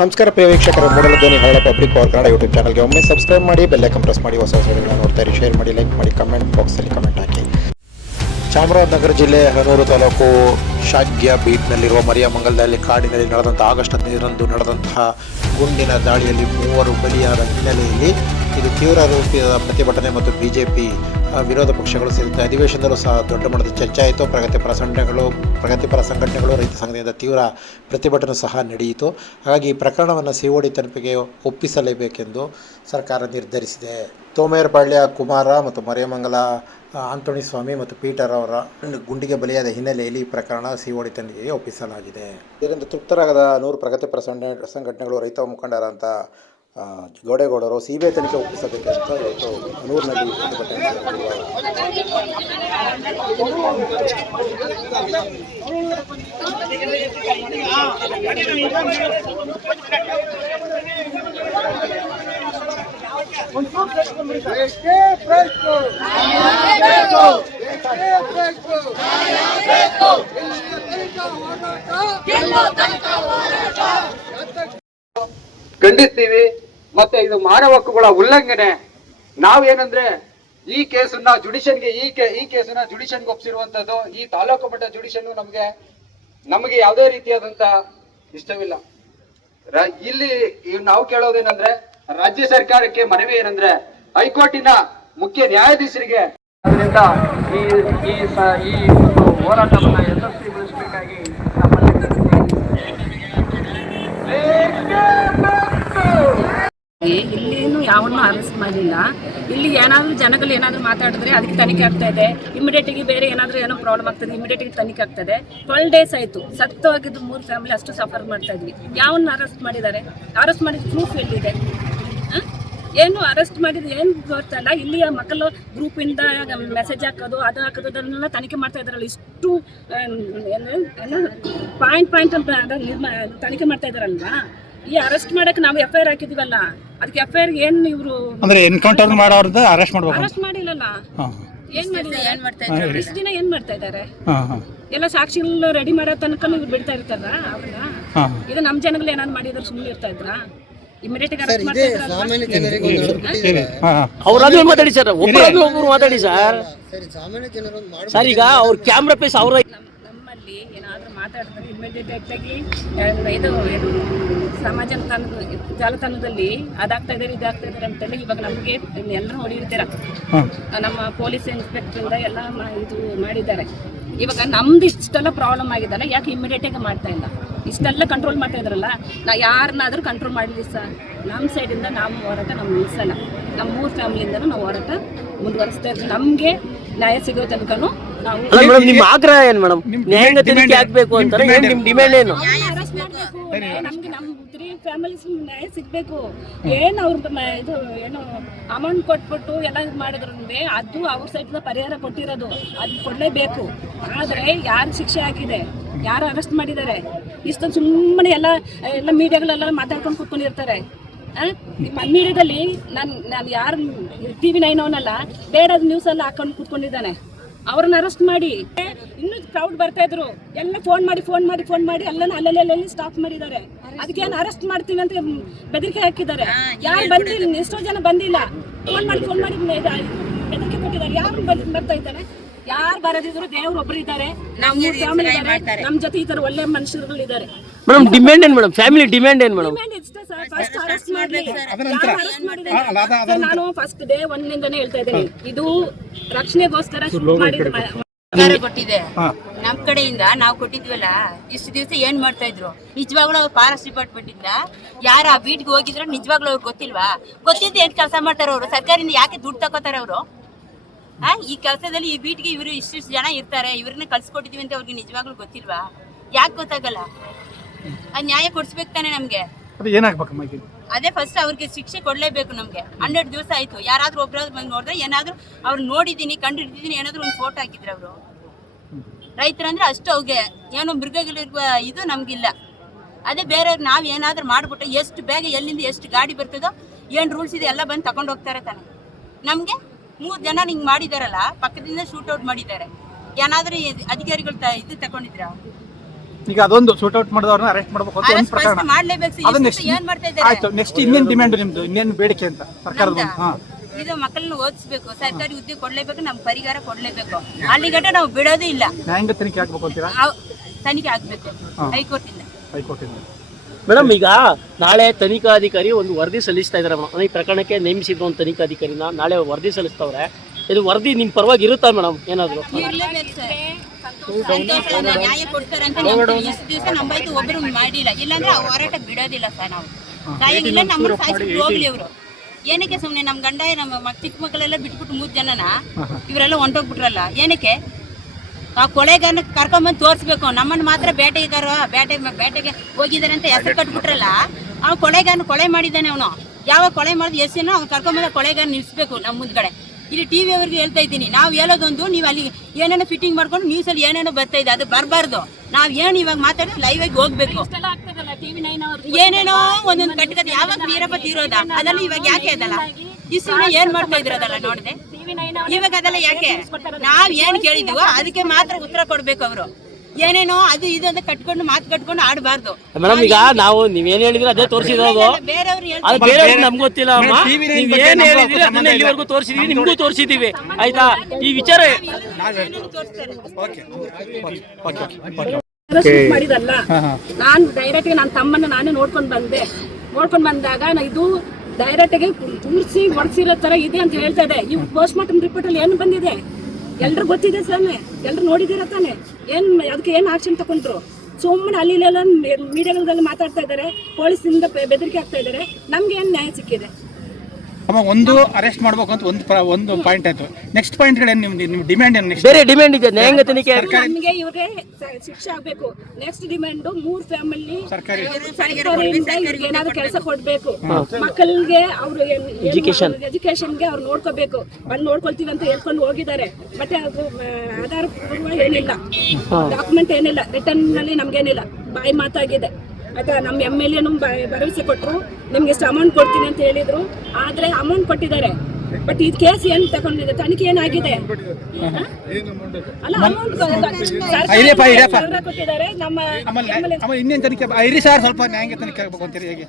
ನಮಸ್ಕಾರ ಪ್ರಿಯ ವೀಕ್ಷಕರು, ಮೂಡಲ ಧ್ವನಿ ಹಳ್ಳ ಪಬ್ಲಿಕ್ ಪವರ್ ಕನ್ನಡ ಯೂಟ್ಯೂಬ್ ಚಾನಲ್ಗೆ ಒಮ್ಮೆ ಸಬ್ಸ್ಕ್ರೈಬ್ ಮಾಡಿ, ಬೆಲ್ ಐಕಾನ್ ಪ್ರೆಸ್ ಮಾಡಿ, ಹೊಸ ವಿಡಿಯೋಗಳನ್ನು ನೋಡ್ತಾ ಇರಿ. ಶೇರ್ ಮಾಡಿ, ಲೈಕ್ ಮಾಡಿ, ಕಮೆಂಟ್ ಬಾಕ್ಸಲ್ಲಿ ಕಮೆಂಟ್ ಹಾಕಿ. ಚಾಮರಾಜನಗರ ಜಿಲ್ಲೆ ಹನೂರು ತಾಲೂಕು ಶಾಗ್ಯ ಬೀಟ್ನಲ್ಲಿರುವ ಮರಿಯಮಂಗಲದಲ್ಲಿ ಕಾಡಿನಲ್ಲಿ ನಡೆದಂತಹ ಆಗಸ್ಟ್ 15ರಂದು ನಡೆದಂತಹ ಗುಂಡಿನ ದಾಳಿಯಲ್ಲಿ 3 ಬಲಿಯಾದ ಹಿನ್ನೆಲೆಯಲ್ಲಿ ಇದು ತೀವ್ರ ರೂಪದ ಪ್ರತಿಭಟನೆ ಮತ್ತು ಬಿಜೆಪಿ ವಿರೋಧ ಪಕ್ಷಗಳು ಸೇರಿದಂತೆ ಅಧಿವೇಶನದಲ್ಲೂ ಸಹ ದೊಡ್ಡ ಮಟ್ಟದ ಚರ್ಚೆ ಆಯಿತು. ಪ್ರಗತಿಪರ ಸಂಘಟನೆಗಳು ರೈತ ಸಂಘದಿಂದ ತೀವ್ರ ಪ್ರತಿಭಟನೆ ಸಹ ನಡೆಯಿತು. ಹಾಗಾಗಿ ಈ ಪ್ರಕರಣವನ್ನು ಸಿಒಡಿ ತನಿಖೆಗೆ ಒಪ್ಪಿಸಲೇಬೇಕೆಂದು ಸರ್ಕಾರ ನಿರ್ಧರಿಸಿದೆ. ತೋಮೇರಪಾಳ್ಯ ಕುಮಾರ ಮತ್ತು ಮರಿಯಮಂಗಲ ಆಂಟೋನಿ ಸ್ವಾಮಿ ಮತ್ತು ಪೀಟರ್ ಅವರ ಗುಂಡಿಗೆ ಬಲಿಯಾದ ಹಿನ್ನೆಲೆಯಲ್ಲಿ ಈ ಪ್ರಕರಣ ಸಿಒಡಿ ತನಿಖೆಗೆ ಒಪ್ಪಿಸಲಾಗಿದೆ. ಇದರಿಂದ ತೃಪ್ತರಾಗದ 100 ಪ್ರಗತಿಪರ ಸಂಘಟನೆಗಳು ರೈತ ಮುಖಂಡರಾದಂಥ ಗೌಡೇಗೌಡರು ಸಿಬಿಐ ತನಿಖೆ ಒಪ್ಪಿಸಬೇಕಂತ ಇವತ್ತು ಹನೂರಿನಲ್ಲಿ ಪ್ರತಿಭಟನೆ ಖಂಡಿಸ್ತೀವಿ. ಮತ್ತೆ ಇದು ಮಾನವ ಹಕ್ಕುಗಳ ಉಲ್ಲಂಘನೆ. ನಾವೇನಂದ್ರೆ ಈ ಕೇಸನ್ನ ಜುಡಿಷನ್ಗೆ ಈ ಕೇಸನ್ನ ಜುಡಿಷನ್ಗೆ ಒಪ್ಪಿಸಿರುವಂತದ್ದು. ಈ ತಾಲೂಕು ಮಟ್ಟ ಜುಡಿಷನ್ ನಮಗೆ ಯಾವುದೇ ರೀತಿಯಾದಂತ ಇಷ್ಟವಿಲ್ಲ. ಇಲ್ಲಿ ನಾವು ಕೇಳೋದೇನಂದ್ರೆ ರಾಜ್ಯ ಸರ್ಕಾರಕ್ಕೆ ಮನವಿ ಏನಂದ್ರೆ ಹೈಕೋರ್ಟಿನ ಮುಖ್ಯ ನ್ಯಾಯಾಧೀಶರಿಗೆ ಅದರಿಂದ ಈ ಹೋರಾಟವನ್ನ ಯಶಸ್ವಿಗೊಳಿಸಬೇಕಾಗಿ ಇಲ್ಲೇನು ಯಾವನ್ನೂ ಅರೆಸ್ಟ್ ಮಾಡಿಲ್ಲ. ಇಲ್ಲಿ ಏನಾದರೂ ಜನಗಳು ಏನಾದರೂ ಮಾತಾಡಿದ್ರೆ ಅದಕ್ಕೆ ತನಿಖೆ ಆಗ್ತಾ ಇದೆ. ಇಮಿಡಿಯೇಟಿಗೆ ಬೇರೆ ಏನಾದರೂ ಏನೋ ಪ್ರಾಬ್ಲಮ್ ಆಗ್ತದೆ, ಇಮಿಡಿಯೇಟಿಗೆ ತನಿಖೆ ಆಗ್ತದೆ. 12 ಡೇಸ್ ಆಯಿತು. ಸತ್ತು ಹೋಗಿದ್ದು 3 ಫ್ಯಾಮಿಲಿ ಅಷ್ಟು ಸಫರ್ ಮಾಡ್ತಾ ಇದ್ವಿ. ಯಾವನ್ನ ಅರೆಸ್ಟ್ ಮಾಡಿದ್ದಾರೆ? ಅರೆಸ್ಟ್ ಮಾಡಿದ ಪ್ರೂಫ್ ಎಲ್ಲಿದೆ? ಏನು ಅರೆಸ್ಟ್ ಮಾಡಿದ್ದು ಏನು ಗೊತ್ತಾ ಇಲ್ಲ. ಇಲ್ಲಿಯ ಮಕ್ಕಳು ಗ್ರೂಪಿಂದ ಮೆಸೇಜ್ ಹಾಕೋದು ಅದು ಹಾಕೋದು ಅದನ್ನೆಲ್ಲ ತನಿಖೆ ಮಾಡ್ತಾ ಇದ್ದಾರಲ್ಲ. ಇಷ್ಟು ಪಾಯಿಂಟ್ ಅಂತ ತನಿಖೆ ಮಾಡ್ತಾ ಇದ್ದಾರಲ್ವಾ. ಈ ಅರೆಸ್ಟ್ ಮಾಡಕ್ಕೆ ನಾವು FIR ಹಾಕಿದೀವಲ್ಲ, ಅದಕ್ಕೆ FIR ಏನು ಇವರು ಅಂದ್ರೆ ಎನ್ಕೌಂಟರ್ ಮಾಡೋರ್ದು ಅರೆಸ್ಟ್ ಮಾಡಬೇಕು. ಅರೆಸ್ಟ್ ಮಾಡಿಲ್ಲಲ್ಲ. ಏನ್ ಮಾಡಿದ್ದಾರೆ? ಇಷ್ಟು ದಿನ ಏನ್ ಮಾಡ್ತಾ ಇದ್ದಾರೆ? ಎಲ್ಲ ಸಾಕ್ಷಿಗಳು ರೆಡಿ ಮಾಡೋ ತನಕ ಇವ್ರು ಬಿಡ್ತಾ ಇರ್ತಾರ ಅವ್ರನ್ನ. ಇದು ನಮ್ಮ ಜನಗಳು ಏನಾದ್ರು ಮಾಡಿದ್ರೆ ಸುಮ್ಮನೆ ಇರ್ತಾ ಇದ್ರ? ಇಮಿಡಿಯೇಟ್ ಆಗಿ ಮಾತಾಡಿ ಸರ್, ಒಬ್ಬರು ಮಾತಾಡಿ ಸರ್. ಸರ್ ಈಗ ಅವ್ರ ಕ್ಯಾಮ್ರಾ ಪೇಸ್ ಅವ್ರ ನಮ್ಮಲ್ಲಿ ಏನಾದರೂ ಮಾತಾಡಿದ್ರೆ ಇಮಿಡಿಯೇಟ್ ಆಗಿ ಇದು ಸಮಾಜ ಜಾಲತಾಣದಲ್ಲಿ ಅದಾಗ್ತಾ ಇದ್ದಾರೆ ಇದಾಗ್ತಾ ಇದ್ದಾರೆ ಅಂತೇಳಿ ಇವಾಗ ನಮಗೆ ಎಲ್ಲರೂ ಹೊಡಿರ್ತೀರ. ನಮ್ಮ ಪೊಲೀಸ್ ಇನ್ಸ್ಪೆಕ್ಟ್ರಿಂದ ಎಲ್ಲ ಇದು ಮಾಡಿದ್ದಾರೆ. ಇವಾಗ ನಮ್ದು ಇಷ್ಟೆಲ್ಲ ಪ್ರಾಬ್ಲಮ್ ಆಗಿದ್ದಲ್ಲ, ಯಾಕೆ ಇಮಿಡಿಯೇಟ್ ಆಗಿ ಮಾಡ್ತಾ ಇಲ್ಲ? ಇಷ್ಟೆಲ್ಲ ಕಂಟ್ರೋಲ್ ಮಾಡ್ತಾ ಇದ್ರಲ್ಲ, ನಾ ಯಾರನ್ನಾದರೂ ಕಂಟ್ರೋಲ್ ಮಾಡಲಿ ಸರ್. ನಮ್ಮ ಸೈಡಿಂದ ನಾವು ಹೋರಾಟ ನಾವು ನಿಲ್ಲಿಸಲ್ಲ. ನಮ್ಮ 3 ಫ್ಯಾಮಿಲಿಯಿಂದನೂ ನಾವು ಹೋರಾಟ ಮುಂದುವರಿಸ್ತಾ ಇರ್ತೀವಿ. ನಮಗೆ ನ್ಯಾಯ ಸಿಗೋ ತನಕನೂ ನಾವು. ನಿಮ್ಮ ಆಗ್ರಹ ಏನು ಮೇಡಮ್? ನ್ಯಾಯಾಂಗ ತನಿಖೆ ಆಗ್ಬೇಕು ಅಂತಾರೆ. ನಿಮ್ಮ ಡಿಮ್ಯಾಂಡ್ ಏನು? ನಮ್ಗೆ ನಮ್ಮ 3 ಫ್ಯಾಮಿಲೀಸ್ ನ್ಯಾಯ ಸಿಗಬೇಕು. ಏನು ಅವ್ರ ಇದು ಏನು ಅಮೌಂಟ್ ಕೊಟ್ಬಿಟ್ಟು ಎಲ್ಲ ಇದು ಮಾಡಿದ್ರು ಅದು ಅವ್ರ ಸೈಡ್ನ ಪರಿಹಾರ ಕೊಟ್ಟಿರೋದು, ಅದು ಕೊಡಲೇಬೇಕು. ಆದರೆ ಯಾರು ಶಿಕ್ಷೆ ಆಗಿದೆ, ಯಾರು ಅರೆಸ್ಟ್ ಮಾಡಿದ್ದಾರೆ? ಇಷ್ಟೊಂದು ಸುಮ್ಮನೆ ಎಲ್ಲ ಮೀಡಿಯಾಗಳೆಲ್ಲ ಮಾತಾಡ್ಕೊಂಡು ಕೂತ್ಕೊಂಡಿರ್ತಾರೆ. ಮೀಡಿಯಾದಲ್ಲಿ ನಾನು ಯಾರು TV9 ಅವನಲ್ಲ, ಬೇಡ ನ್ಯೂಸೆಲ್ಲ ಹಾಕೊಂಡು ಕೂತ್ಕೊಂಡಿದ್ದಾನೆ. ಅವ್ರನ್ನ ಅರೆಸ್ಟ್ ಮಾಡಿ. ಇನ್ನೂ ಕ್ರೌಡ್ ಬರ್ತಾ ಇದ್ರು, ಎಲ್ಲ ಫೋನ್ ಮಾಡಿ ಅಲ್ಲಲ್ಲಿ ಸ್ಟಾಪ್ ಮಾಡಿದ್ದಾರೆ. ಅದಕ್ಕೇನು ಅರೆಸ್ಟ್ ಮಾಡ್ತೀವಿ ಅಂತ ಬೆದರಿಕೆ ಹಾಕಿದ್ದಾರೆ. ಯಾರು ಬಂದಿಲ್ಲ, ಎಷ್ಟೋ ಜನ ಬಂದಿಲ್ಲ. ಫೋನ್ ಮಾಡಿ ಬೆದರಿಕೆ ಕೊಟ್ಟಿದ್ದಾರೆ. ಯಾರು ಬರ್ತಾ ಇದ್ದಾರೆ? ಯಾರು ಬರದಿದ್ರು ದೇವ್ರು ಒಬ್ರು ಇದ್ದಾರೆ. ನಮ್ಮ ಜೊತೆ ಈ ತರ ಒಳ್ಳೆ ಮನುಷ್ಯರುಗಳು ಇದ್ದಾರೆ. ಮೇಡಮ್ ಡಿಮ್ಯಾಂಡ್ ಏನು ಮೇಡಮ್? ಫ್ಯಾಮಿಲಿ ಡಿಮ್ಯಾಂಡ್ ಏನು ಮೇಡಮ್? ಫಸ್ಟ್ ಅರೆಸ್ಟ್ ಮಾಡಲಿ. ನಾನು ಫಸ್ಟ್ ಡೇ 1 ನಿಂದನೇ ಹೇಳ್ತಾ ಇದ್ದೀನಿ, ಇದು ರಕ್ಷಣೆಗೋಸ್ಕರ ಕೊಟ್ಟಿದೆ. ನಮ್ ಕಡೆಯಿಂದ ನಾವು ಕೊಟ್ಟಿದ್ವಲ್ಲ, ಇಷ್ಟು ದಿವಸ ಏನ್ ಮಾಡ್ತಾ ಇದ್ರು? ನಿಜವಾಗ್ಲೂ ಅವ್ರು ಫಾರೆಸ್ಟ್ ಡಿಪಾರ್ಟ್ಮೆಂಟ್ ಇಂದ ಯಾರು ಆ ಬೀಟ್ಗೆ ಹೋಗಿದ್ರು ನಿಜವಾಗ್ಲೂ ಅವ್ರಿಗೆ ಗೊತ್ತಿಲ್ವಾ? ಗೊತ್ತಿದ್ದು ಏನ್ ಕೆಲಸ ಮಾಡ್ತಾರೆ ಅವರು? ಸರ್ಕಾರದಿಂದ ಯಾಕೆ ದುಡ್ಡು ತಗೋತಾರೆ ಅವರು? ಈ ಕೆಲಸದಲ್ಲಿ ಈ ಬೀಟ್ಗೆ ಇವರು ಇಷ್ಟು ಜನ ಇರ್ತಾರೆ, ಇವ್ರನ್ನ ಕಳ್ಸಿಕೊಟ್ಟಿದೀವಿ ಅಂತ ಅವ್ರಿಗೆ ನಿಜವಾಗ್ಲೂ ಗೊತ್ತಿಲ್ವಾ? ಯಾಕೆ ಗೊತ್ತಾಗಲ್ಲ? ಅದ್ ನ್ಯಾಯ ಕೊಡ್ಸ್ಬೇಕು ತಾನೆ ನಮ್ಗೆ. ಅದೇ ಫಸ್ಟ್ ಅವ್ರಿಗೆ ಶಿಕ್ಷೆ ಕೊಡ್ಲೇಬೇಕು ನಮ್ಗೆ. 12 ದಿವಸ ಆಯ್ತು. ಯಾರಾದ್ರೂ ಒಬ್ರಾದ್ರು ಬಂದು ನೋಡಿದ್ರೆ ಏನಾದ್ರು ಅವ್ರು ನೋಡಿದೀನಿ ಕಂಡಿಡಿದೀನಿ ಏನಾದ್ರು ಒಂದು ಫೋಟೋ ಹಾಕಿದ್ರು ಅವರು. ರೈತರಂದ್ರೆ ಅಷ್ಟು ಅವ್ಗೆ ಏನೋ ಮೃಗಗಳಿರುವ ಇದು ನಮ್ಗಿಲ್ಲ. ಅದೇ ಬೇರೆಯವ್ರು ನಾವ್ ಏನಾದ್ರು ಮಾಡ್ಬಿಟ್ರೆ ಎಷ್ಟು ಬೇಗ ಎಲ್ಲಿಂದ ಎಷ್ಟು ಗಾಡಿ ಬರ್ತದೋ, ಏನ್ ರೂಲ್ಸ್ ಇದೆ ಎಲ್ಲ ಬಂದು ತಗೊಂಡು ಹೋಗ್ತಾರೆ ತಾನೆ. ನಮ್ಗೆ 3 ಜನ ಹಿಂಗ್ ಮಾಡಿದಾರಲ್ಲ, ಪಕ್ಕದಿಂದ ಶೂಟ್ ಔಟ್ ಮಾಡಿದ್ದಾರೆ. ಏನಾದ್ರೂ ಅಧಿಕಾರಿಗಳು ಇದು ತಗೊಂಡಿದ್ರ? ಈಗ ಅದೊಂದು ಶೂಟ್ ಔಟ್ ಮಾಡಿದವ್ರನ್ನ ಅರೆಸ್ಟ್ ಮಾಡ್ಬೇಕು ಅಂತ ಒಂದು ಪ್ರಕರಣ. ಮಾಡ್ಲೇಬೇಕು ಸರ್. ಅದು ಇಷ್ಟು ನೆಕ್ಸ್ಟ್ ಏನ್ ಮಾಡ್ತಾ ಇದ್ದಾರೆ? ಆಯ್ತು, ನೆಕ್ಸ್ಟ್ ಇನ್ನೇನು ಡಿಮ್ಯಾಂಡ್ ನಿಮ್ದು, ಇನ್ನೇನು ಬೇಡಿಕೆ ಅಂತ ಸರ್ಕಾರದ ನಮ್ದಾ? ಹಾ ಇದು ಮಕ್ಕಳನ್ನ ಓದಿಸ್ಬೇಕು, ಸರ್ಕಾರಿ ಹುದ್ದೆ ಕೊಡ್ಲೇಬೇಕು, ನಮ್ ಪರಿಹಾರ ಕೊಡ್ಲೇಬೇಕು. ಅಲ್ಲಿಗಟ್ಟ ನಾವು ಬಿಡೋದು ಇಲ್ಲ. ನ್ಯಾಯಾಂಗ ತನಿಖೆ ಆಗ್ಬೇಕು ಅಂತೀರಾ? ತನಿಖೆ ಆಗ್ಬೇಕು ಹೈಕೋರ್ಟ್ ಇಂದ. ಹೈಕೋರ್ಟಿಂದ. ಮೇಡಮ್ ಈಗ ನಾಳೆ ತನಿಖಾಧಿಕಾರಿ ಒಂದು ವರದಿ ಸಲ್ಲಿಸ್ತಾ ಇದ್ದಾರೆ ಮೇಡಮ್. ಈ ಪ್ರಕರಣಕ್ಕೆ ನೇಮಿಸಿದ್ರು ಒಂದು ತನಿಖಾಧಿಕಾರಿನ ನಾಳೆ ವರದಿ ಸಲ್ಲಿಸ್ತವ್ರೆ. ಇದು ವರದಿ ನಿಮ್ ಪರವಾಗಿ ಇರುತ್ತಾ ಮೇಡಮ್? ಏನಾದ್ರು ಇರ್ಲೇಬೇಕು ಸರ್. ಸಂತೋಷ ನ್ಯಾಯ ಕೊಡ್ತಾರೆ ಅಂತ ನಂಬ್ತೀವಿ. ಇಷ್ಟು ದಿವಸ ನಂಬಾಯ್ತು, ಒಬ್ರು ಮಾಡಿಲ್ಲ. ಇಲ್ಲಾಂದ್ರೆ ಆ ಹೋರಾಟ ಬಿಡೋದಿಲ್ಲ ಸರ್ ನಾವು. ಸಾಯಿಗಿಲ್ಲ, ನಮ್ಮ ಸಾಯಿಸಿ ಹೋಗ್ಲಿ ಅವರು. ಏನಕ್ಕೆ ಸುಮ್ನೆ ನಮ್ ಗಂಡ ನಮ್ಮ ಚಿಕ್ಕ ಮಕ್ಕಳೆಲ್ಲ ಬಿಟ್ಬಿಟ್ಟು 3 ಜನನ ಇವರೆಲ್ಲ ಹೊಂಟೋಗ್ಬಿಟ್ರಲ್ಲ, ಏನಕ್ಕೆ? ಆ ಕೊಳೆಗಾರನ ಕರ್ಕೊಂಬಂದು ತೋರಿಸ್ಬೇಕು. ನಮ್ಮನ್ನು ಮಾತ್ರ ಬೇಟೆಗೆ ಹೋಗಿದ್ದಾರೆ ಅಂತ ಹೆಸರು ಕಟ್ಬಿಟ್ರಲ್ಲ, ಅವ್ನು ಕೊಳೆಗಾರನ ಕೊಳೆ ಮಾಡಿದ್ದಾನೆ. ಅವನು ಯಾವಾಗ ಕೊಳೆ ಮಾಡಿದ ಹೆಸರು ಅವ್ನು ಕರ್ಕೊಂಬಂದ ಕೊಳೆಗಾರ ನಿಲ್ಸ್ಬೇಕು ನಮ್ಮ ಮುಂದ್ಗಡೆ. ಇಲ್ಲಿ ಟಿವಿ ಅವ್ರಿಗೆ ಹೇಳ್ತಾ ಇದ್ದೀನಿ, ನಾವು ಹೇಳೋದೊಂದು, ನೀವು ಅಲ್ಲಿ ಏನೇನೋ ಫಿಟ್ಟಿಂಗ್ ಮಾಡ್ಕೊಂಡು ನ್ಯೂಸಲ್ಲಿ ಏನೇನೋ ಬರ್ತಾ ಇದೆ, ಅದು ಬರಬಾರ್ದು. ನಾವ್ ಏನು ಇವಾಗ ಮಾತಾಡಿ ಲೈವ್ ಆಗಿ ಹೋಗ್ಬೇಕು. ಏನೇನೋ ಒಂದೊಂದು ಕಟ್ಟಕತೆ ಯಾವಾಗ ವೀರಪ್ಪ ತೀರೋದ ಅದೆಲ್ಲ ಇವಾಗ ಯಾಕೆ ಅದಲ್ಲ? ಇಷ್ಟು ಏನ್ ಮಾಡ್ತಾ ಇದ್ರದಲ್ಲ ನೋಡಿದೆ ಇವಾಗ ಅದೆಲ್ಲ ಯಾಕೆ? ನಾವ್ ಏನ್ ಕೇಳಿದ್ವೋ ಅದಕ್ಕೆ ಮಾತ್ರ ಉತ್ತರ ಕೊಡ್ಬೇಕು ಅವರು. ಏನೇನೋ ಅದು ಇದು ಅಂತ ಕಟ್ಕೊಂಡು ಮಾತು ಕಟ್ಕೊಂಡು ಆಡಬಾರ್ದು ಮೇಡಮ್. ಈಗ ನಾವು ನೀವೇನ್ ಹೇಳಿದ್ರೆ ಅದೇ ತೋರಿಸಿರೋದು, ಅದು ಬೇರೆ ನಮ್ಗೆ ಗೊತ್ತಿಲ್ಲ ಅಮ್ಮ. ನೀವ್ ಏನ್ ಹೇಳಿದ್ರಿ ಅದನ್ನ ಇಲ್ಲಿವರೆಗೂ ತೋರಿಸಿದೀವಿ, ನಿಮ್ಗೂ ತೋರಿಸಿದೀವಿ. ಆಯ್ತಾ? ಈ ವಿಚಾರ ಮಾಡಿದಲ್ಲ, ನಾನು ಡೈರೆಕ್ಟ್ ಗೆ ನನ್ನ ತಮ್ಮನ್ನ ನಾನೇ ನೋಡ್ಕೊಂಡ್ ಬಂದಾಗ ಇದು ಡೈರೆಕ್ಟ್ ಗೆ ಕೂರ್ಸಿ ಹೊಡ್ಸಿರೋ ತರ ಇದೆ ಅಂತ ಹೇಳ್ತಾ ಇದೆ. ಈ ಪೋಸ್ಟ್ ಮಾರ್ಟಮ್ ರಿಪೋರ್ಟ್ ಅಲ್ಲಿ ಏನು ಬಂದಿದೆ ಎಲ್ರು ಗೊತ್ತಿದೆ ತಾನೆ, ಎಲ್ರು ನೋಡಿದಿರ ತಾನೆ. ಏನ್ ಅದಕ್ಕೆ ಏನ್ ಆಕ್ಷನ್ ತಗೊಂಡ್ರು? ಸುಮ್ಮನೆ ಅಲ್ಲಿ ಮೀಡಿಯಾಗಳಲ್ಲಿ ಮಾತಾಡ್ತಾ ಇದ್ದಾರೆ, ಪೊಲೀಸಿಂದ ಬೆದರಿಕೆ ಆಗ್ತಾ ಇದ್ದಾರೆ. ನಮ್ಗೆ ಏನ್ ನ್ಯಾಯ ಸಿಕ್ಕಿದೆ? ಅಮ್ಮ ಒಂದು ಅರೆಸ್ಟ್ ಮಾಡ್ಬೇಕು ಅಂತ ಒಂದು ಪಾಯಿಂಟ್ ಆಯ್ತು. ನೆಕ್ಸ್ಟ್ ಪಾಯಿಂಟ್ ಗಳು ನಿಮ್ ಡಿಮ್ಯಾಂಡ್ ಏನು? ನೆಕ್ಸ್ಟ್ ಬೇರೆ ಡಿಮ್ಯಾಂಡ್ ಇದೆ, ನ್ಯಾಯಾಂಗ ತನಿಖೆ. ನಮಗೆ ಇವ್ರಿಗೆ ಶಿಕ್ಷೆ ಆಗ್ಬೇಕು. ನೆಕ್ಸ್ಟ್ ಡಿಮ್ಯಾಂಡ್ 3 ಫ್ಯಾಮಿಲಿ ಸರ್ಕಾರಿ ಏನಾದ್ರು ಕೆಲಸ ಕೊಡ್ಬೇಕು. ಮಕ್ಕಳಿಗೆ ಅವರು ಎಜುಕೇಶನ್ಗೆ ಅವ್ರು ನೋಡ್ಕೋಬೇಕು. ಬಂದು ನೋಡ್ಕೊಳ್ತೀವಿ ಅಂತ ಹೇಳ್ಕೊಂಡು ಹೋಗಿದ್ದಾರೆ. ಮತ್ತೆ ಅದು ಆಧಾರ ಪೂರ್ವ ಏನಿಲ್ಲ, ಡಾಕ್ಯುಮೆಂಟ್ ಏನಿಲ್ಲ, ರಿಟರ್ನ್ ನಲ್ಲಿ ನಮ್ಗೇನಿಲ್ಲ, ಬಾಯಿ ಮಾತಾಗಿದೆ. ಆಯ್ತಾ? ನಮ್ಮ MLA ಭರವಸೆ ಕೊಟ್ಟರು, ನಿಮ್ಗೆ ಎಷ್ಟು ಅಮೌಂಟ್ ಕೊಡ್ತೀನಿ ಅಂತ ಹೇಳಿದ್ರು. ಆದ್ರೆ ಅಮೌಂಟ್ ಕೊಟ್ಟಿದ್ದಾರೆ, ಬಟ್ ಇದು ಕೇಸ್ ಏನ್ ತಗೊಂಡಿದೆ, ತನಿಖೆ ಏನಾಗಿದೆ? ಅಲ್ಲ, ಅಮೌಂಟ್ ಕೊಟ್ಟಿದ್ದಾರೆ. ನಮ್ಮ ಇನ್ನೇನು ತನಿಖೆ ಇರಿ ಸರ್, ಸ್ವಲ್ಪ ನ್ಯಾಯಾಂಗ ತನಿಖೆ ಆಗ್ಬೇಕು ಅಂತೀರಿ ಹೇಗೆ?